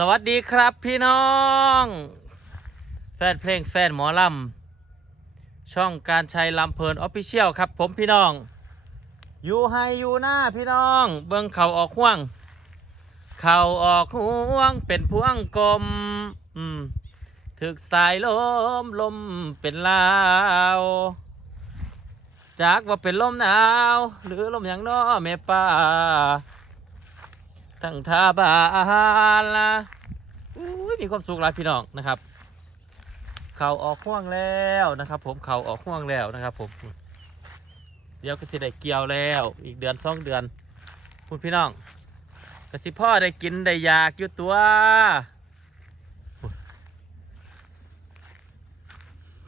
สวัสดีครับพี่น้อง แฟนเพลงแฟนหมอลำช่องการชัยลำเพลินออฟฟิเชียลครับผมพี่น้อง อยู่ให้อยู่หน้าพี่น้อง เบิ่งเขาออกห่วง เขาออกห่วงเป็นพวงกลมอืมถึกสายลมลมเป็นลาวจากว่าเป็นลมหนาว หรือลมอย่างน้อแม่ป้า ทั้งท่าบานละอุ้ยมีความสุขหลายพี่น้องนะครับ เขาออกห่วงแล้วนะครับ ผมเขาออกห่วงแล้วนะครับ ผม เดี๋ยวก็สิได้เกี่ยวแล้ว อีกเดือนสองเดือนคุณพี่น้องกสิพ่อได้กินได้อยากอยู่ตัว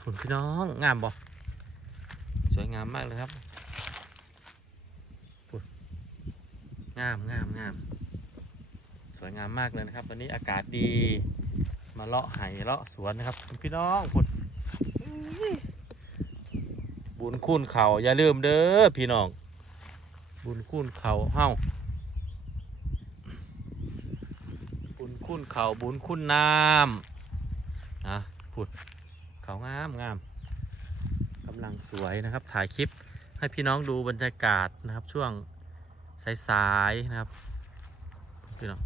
คุณพี่น้องงามบ่สวยงามมากเลยครับงามงามงาม สวยงามมากเลยนะครับวันนี้อากาศดีมาเลาะไห่เลาะสวนนะครับ พี่น้องคุบุญคุณเขาอย่าลืมเด้อพี่น้อง บุญคุณเขาเฮ้าบุญคุณเขาบุญคุณน้ำอะพุดเขางามงามกำลังสวยนะครับ ถ่ายคลิปให้พี่น้องดูบรรยากาศนะครับช่วงสายๆนะครับ พี่น้อง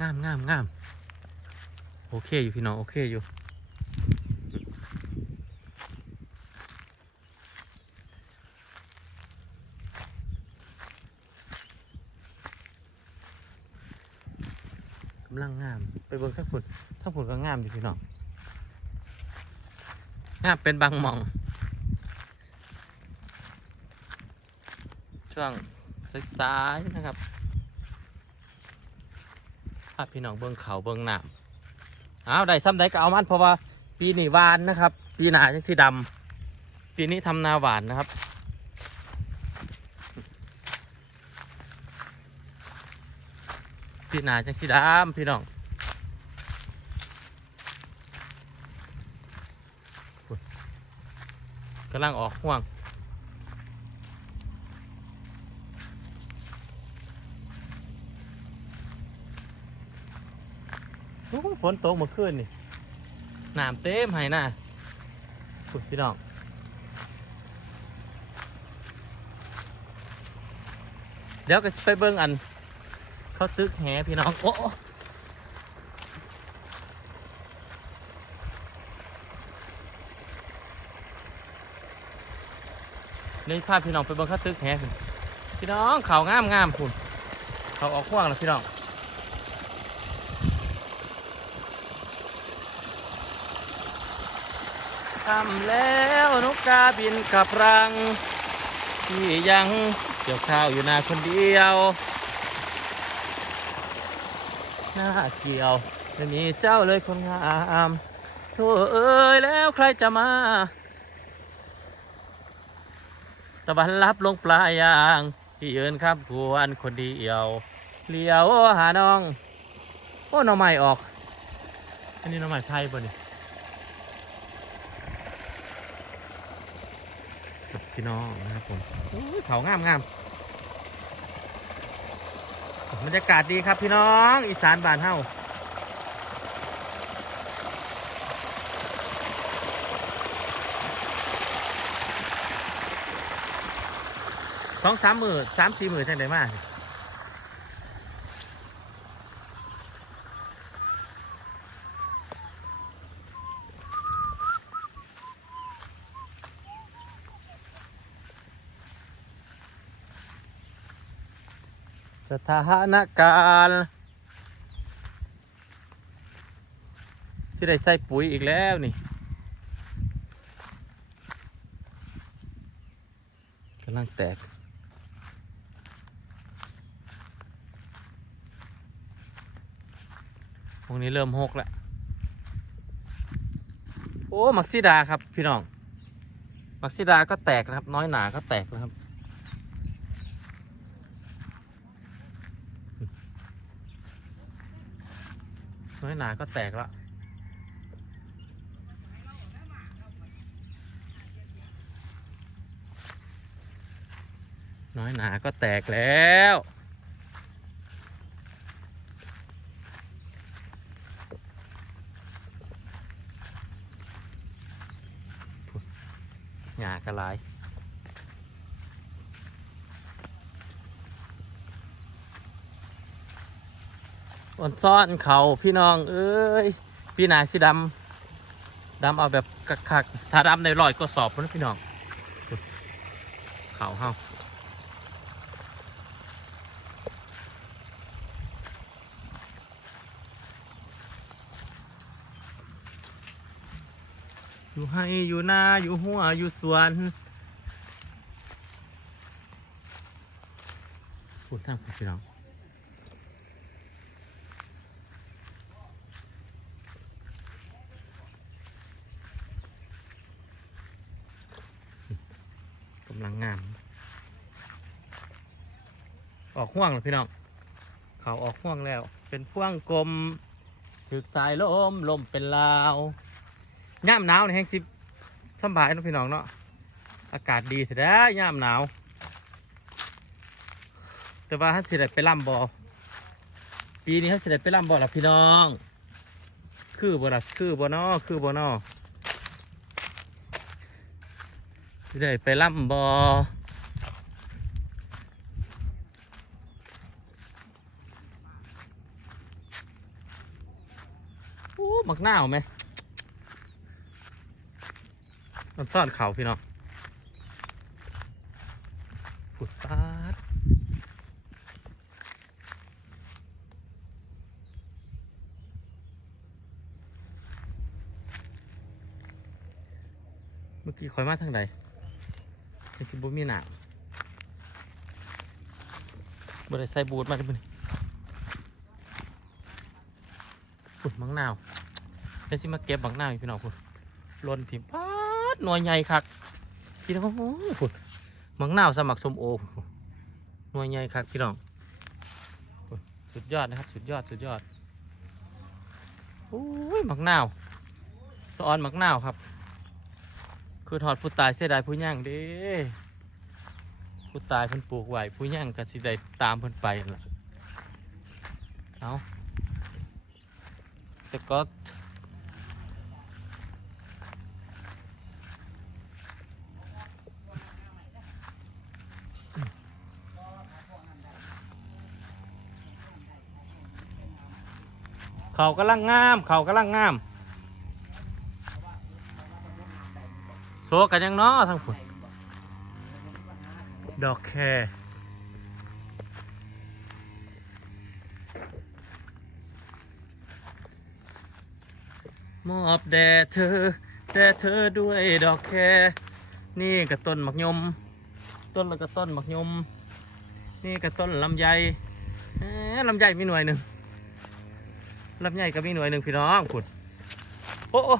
งามงามงามโอเคอยู่พี่น้องโอเคอยู่กำลังงาม ไปเบิ่งข้างฝุ่นข้างฝุ่นก็งามอยู่พี่น้องงามเป็นบางหม่อง ช่วงสายๆนะครับาพี่น้องเบิ้องเขาเบิ้องน้ำเอาได้ซ้ำได้ก็เอามันเพราะว่าปีนี้หวานนะครับ ปีหน้าจังสีดำปีนี้ทำนาหวานนะครับปีหน้าจังสีดำพี่น้องกำลังออกห่วง โอ้ย ฝนตกเมื่อคืนนี่น้ำเต็มให้น่ะคุณพี่น้องเดี๋ยวก็สิไปเบิ่งอัน เขาตึกแหพี่น้อง โอ้โอ้นี่พาพี่น้องไปเบิ่งเขาตึกแห่พี่น้องเขางามงามคุณเขาออกขว้างแล้วพี่น้อง ทำแล้วนกกาบินขับรัง ที่ยังเกี่ยวข้าวอยู่นาคนเดียวหน้าเกี่ยวไม่มีเจ้าเลยคนงามโธ่เอ้ยแล้วใครจะมาตะวันรับลงปลายางที่ยืนข้ามควรคนเดียวเลี้ยวหาน้อง โอ้หน้องใหม่ออก อันนี้หน้องใหม่ไทยป่ะนี่ กับ พี่น้องนะครับผมเขางามงามบรรยากาศดีครับพี่น้องอีสานบ้านเฮาสองสามหมื่นสามสี่หมื่นจังไดมาก สถานการณ์ที่ได้ใส่ปุ๋ยอีกแล้วนี่กำลังแตกพวกนี้เริ่มหกแล้ว โอ้ มักซิดาครับพี่น้อง มักซิดาก็แตกนะครับ น้อยหนาก็แตกแล้วครับ น้อยหนาก็แตกละน้อยหนาก็แตกแล้วหงากระไร อ่อนซ่อนเขาพี่น้อง เอ้ย พี่นายสีดำดำเอาแบบคักๆถ้าดำในรอยก็สอบพ้นะพี่น้อง เขาเฮาอยู่ให้อยู่หน้าอยู่หัวอยู่สวนพูดทางพี่น้อง กำลังงาม ออกห่วงแล้วพี่น้องเขาออกห่วงแล้ว เป็นพ่วงกลมถึกสายลมลมเป็นลาวย่ามหนาวในแห้งสิบสบายนะพี่น้องเนาะอากาศดีแท้ๆย่ามหนาว แต่ว่าฮันสิได้ไปล่ำบอปีนี้ฮันสิได้ไปล่ำบอล่ะพี่น้อง คือบ่ล่ะคือบ่นอคือบ่นอสิได้ไปล่ำบอโอ้ห มักหน้าวไหมมันซ่อนเขาพี่น้องปุดปาดเมื่อกี้คอยมาทางใดเป็นสิบุมีหนามบริใส่บูทมาได้ปะนี่ฝุ่นมังนาว เป็นสิมาเก็บบังนาพี่น้องคุณหล่นถิ่มปาดหน่วยใหญ่คักพี่น้องโอ้ยฝุ่นมังนาสมัครสมโอหน่วยใหญ่คักพี่น้องสุดยอดนะครับ สุดยอดสุดยอดโอ้ยมักนาสะออนมักนาครับ คือถอดผู้ตายเสียดายผู้ย่างเด้ผู้ตายเพิ่นปลูกไว้ผู้ย่างก็สิได้ตามเพิ่นไปล่ะเอาแต่ก็ เขากำลังงาม เขากำลังงาม โซกันยังเนาะทั้งผุนดอกแคมอบแด่เธอ แด่เธอด้วยดอกแค นี่ก็ต้นมักยม ต้นแล้วก็ต้นมักยม นี่ก็ต้นลำไยลำไยมีหน่วยหนึ่ง ลำไยก็มีหน่วยหนึ่งพี่น้องคุณโอ้โอ้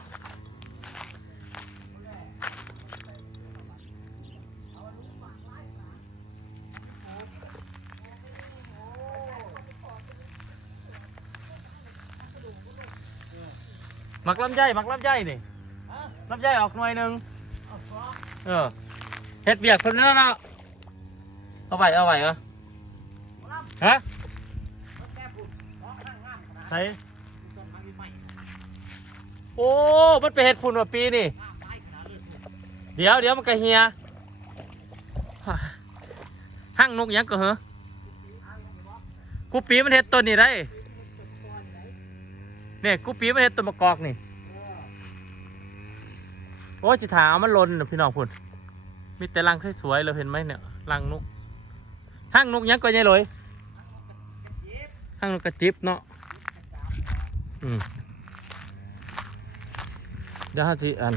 หมักลำไยหมักลำไยนี่ลำไยออกหน่วยหนึ่งเออเฮ็ดเบียกคนนั้นเนาะเอาไว้เอาไว้เหรอฮะใส่ โอ้ มันไปเฮ็ดพุ่นว่าปีนี่ เดี๋ยวเดี๋ยวมันก็เฮียหั่งนกยังก็เหรอกูปีมันเฮ็ดต้นนี่ได้เนี่ยกูปีมันเห็ดต้นมะกอกนี่ โอ้จิถาเอามันหลนน่ะพี่น้องพุ่น มีแต่รังสวยๆเราเห็นไหมเนี่ยรังนกห้างนกยังก็ยังเลยห้างนกกระจิบเนาะ อืม เดี๋ยวห้าสิอัน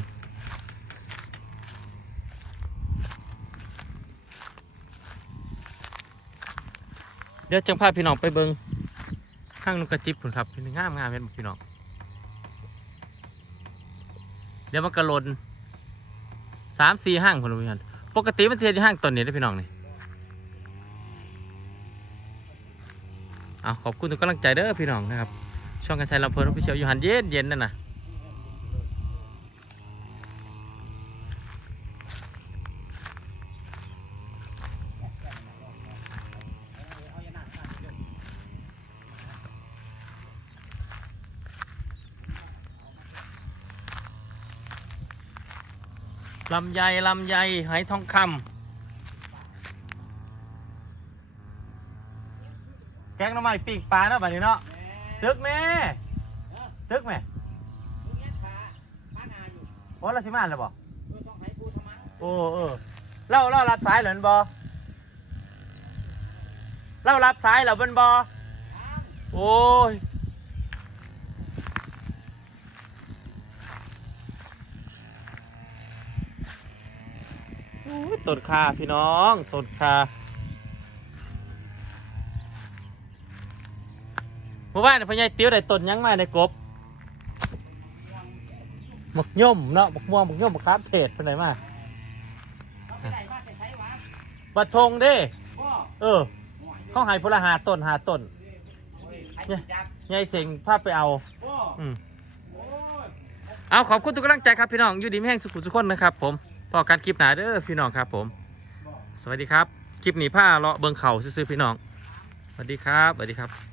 เดี๋ยวจังพาพี่น้องไปเบิงข้างนกกระจิบผุนครับเป็นงามงามเป็นพี่น้องเดี๋ยวมันกระลนสามสี่ห้างผุนพี่น้องปกติมันเสียที่ห้างตอนนี้ได้พี่น้องนี่เอาขอบคุณทุกกำลังใจเด้อพี่น้องนะครับ ช่องกันใช้ลำเพลินพิเชียวอยู่หันเย็นเย็นนั่นน่ะ ลำไยลำไยไหทองคำแกงหน้ำไม้ปีกปลาเนาะบัดนี้เนาะตึกแม่ตึกแม่โอ้เราสิมาแล้วบ่โอ้เออเล่าเล่ารับสายเหรอนบ่เล่ารับสายเหรอเบนบ่โอ้ยโอ้ย ต้นคาพี่น้องต้นคาเมื่อวานพ่อใหญ่ติ้วได้ต้นยังมาในกบหมกย่อมเนาะหมกม่วงหมกย่อมหมกคาบเทศเป็นไหนมาบัดทงเด้เออเขาหายพลหาต้นหาต้นยายเสงพาพไปเอาอืมเอาขอบคุณทุกกำลังใจครับพี่น้องอยู่ดีไม่แห้งสุขุสุขคนนะครับผม พอการคลิปหนาเด้อพี่น้องครับผม สวัสดีครับ คลิปหนีผ้าเลาะเบิงเข่าซื้อๆพี่น้อง สวัสดีครับ สวัสดีครับ